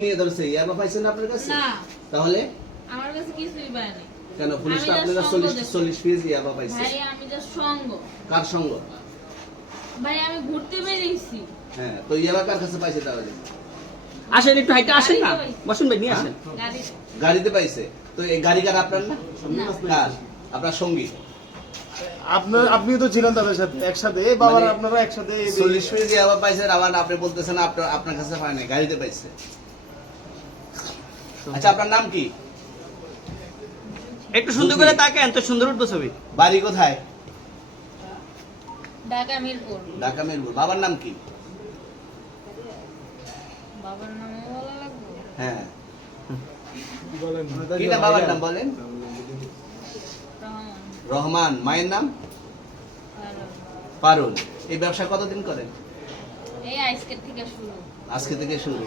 নিয়ে ধরছে ইয়াবা পাইছেন আপনার কাছে না তাহলে আমার কাছে কিছুই পায় নাই কেন পুলিশ আমি আপনার just 40 পিস ইয়াবা পাইছে ভাই আমি জাস্ট সঙ্গ কার সঙ্গ ভাই আমি ঘুরতে বেরিয়েছি হ্যাঁ তো ইয়াবা কার কাছে পাইছে তাহলে আসেন একটু হাইটে আসেন না বসুন ভাই নিয়ে আসেন গাড়ি গাড়িতে পাইছে তো এই গাড়ি কার আপনার না কার আপনার সঙ্গী আপনিও তো ছিলেন তাদের সাথে একসাথে এই বাবার মানে আপনারা একসাথে 40 পিস ইয়াবা পাইছেন আবার আপনি বলতেছেন আপনার কাছে পায় নাই গাড়িতে পাইছে আচ্ছা আপনার নাম কি একটু সুন্দর করে তাকান তো সুন্দর উঠবো ছবি বাড়ি কোথায় ঢাকা মিরপুর ঢাকা মিরপুর বাবার নাম কি বাবার নামে বলা লাগবে হ্যাঁ বলেন কি না বাবার নাম বলেন রহমান রহমান মায়ের নাম আর পারুল এই ব্যবসা কতদিন করেন এই আজকের থেকে শুরু আজকে থেকে শুরু